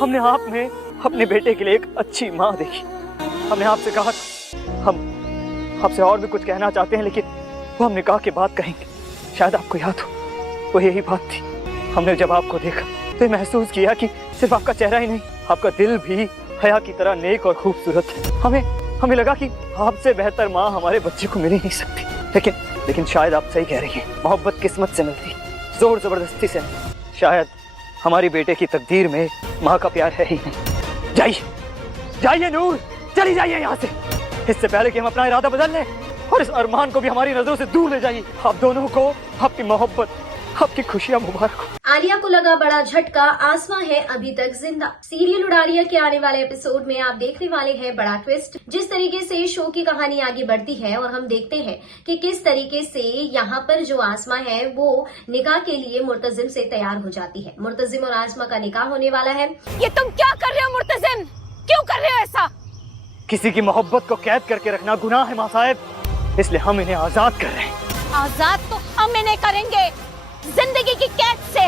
हमने आप में अपने बेटे के लिए एक अच्छी माँ देखी। हमने आपसे कहा हम आपसे और भी कुछ कहना चाहते हैं, लेकिन वो हम निकाह के बाद कहेंगे। शायद आपको याद हो, वो यही बात थी। हमने जब आपको देखा तो महसूस किया कि सिर्फ आपका चेहरा ही नहीं, आपका दिल भी हया की तरह नेक और खूबसूरत है। हमें लगा कि आपसे बेहतर माँ हमारे बच्चे को मिल ही नहीं सकती। लेकिन शायद आप सही कह रही हैं। मोहब्बत किस्मत से मिलती, जोर जबरदस्ती से नहीं। शायद हमारी बेटे की तकदीर में माँ का प्यार है ही नहीं। जाइए नूर, चली जाइए यहाँ से, इससे पहले कि हम अपना इरादा बदल लें, और इस अरमान को भी हमारी नजरों से दूर ले जाइए। आप दोनों को आपकी मोहब्बत, आपकी खुशियाँ मुबारक हो। आलिया को लगा बड़ा झटका, आसमां है अभी तक जिंदा। सीरियल उड़ारिया के आने वाले एपिसोड में आप देखने वाले हैं बड़ा ट्विस्ट। जिस तरीके से शो की कहानी आगे बढ़ती है और हम देखते हैं कि किस तरीके से यहाँ पर जो आसमां है वो निकाह के लिए मुर्तजिम से तैयार हो जाती है। मुर्तजिम और आसमां का निकाह होने वाला है। ये तुम क्या कर रहे हो मुर्तजिम? क्यों कर रहे हो ऐसा? किसी की मोहब्बत को कैद करके रखना गुनाह है माँ साहब, इसलिए हम इन्हें आजाद कर रहे हैं। आजाद तो हम इन्हें करेंगे, जिंदगी की कैद से।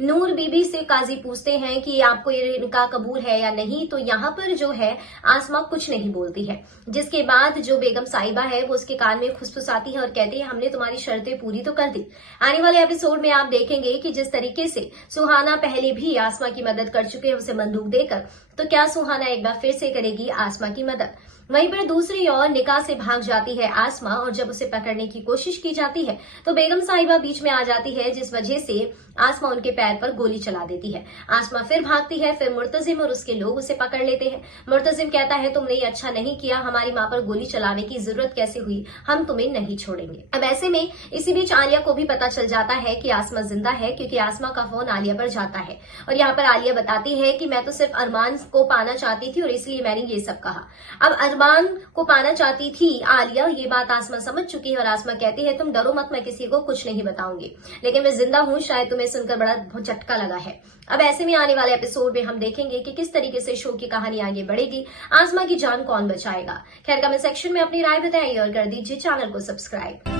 नूर बीबी से काजी पूछते हैं कि आपको ये निकाह कबूल है या नहीं, तो यहाँ पर जो है आसमां कुछ नहीं बोलती है। जिसके बाद जो बेगम साहिबा है वो उसके कान में खुसफुसाती है और कहती है हमने तुम्हारी शर्तें पूरी तो कर दी। आने वाले एपिसोड में आप देखेंगे कि जिस तरीके से सुहाना पहले भी आसमां की मदद कर चुके हैं उसे बंदूक देकर, तो क्या सुहाना एक बार फिर से करेगी आसमां की मदद। वहीं पर दूसरी ओर निकाह से भाग जाती है आसमां, और जब उसे पकड़ने की कोशिश की जाती है तो बेगम साहिबा बीच में आ जाती है, जिस वजह से आसमां उनके पैर पर गोली चला देती है। आसमां फिर भागती है, फिर मुर्तजिम और उसके लोग उसे पकड़ लेते हैं। मुर्तजिम कहता है तुमने ये अच्छा नहीं किया, हमारी माँ पर गोली चलाने की जरूरत कैसे हुई, हम तुम्हें नहीं छोड़ेंगे। अब ऐसे में इसी बीच आलिया को भी पता चल जाता है कि आसमां जिंदा है, क्योंकि आसमां का फोन आलिया पर जाता है और यहाँ पर आलिया बताती है कि मैं तो सिर्फ अरमान को पाना चाहती थी और इसलिए मैंने ये सब कहा। अब अरमान को पाना चाहती थी आलिया, ये बात आसमां समझ चुकी है और आसमां कहती है तुम डरो मत, मैं किसी को कुछ नहीं बताऊंगी, लेकिन मैं जिंदा हूं। शायद तुम्हें सुनकर बड़ा झटका लगा है। अब ऐसे में आने वाले एपिसोड में हम देखेंगे कि किस तरीके से शो की कहानी आगे बढ़ेगी, आसमां की जान कौन बचाएगा। खैर कमेंट सेक्शन में अपनी राय बताइए और कर दीजिए चैनल को सब्सक्राइब।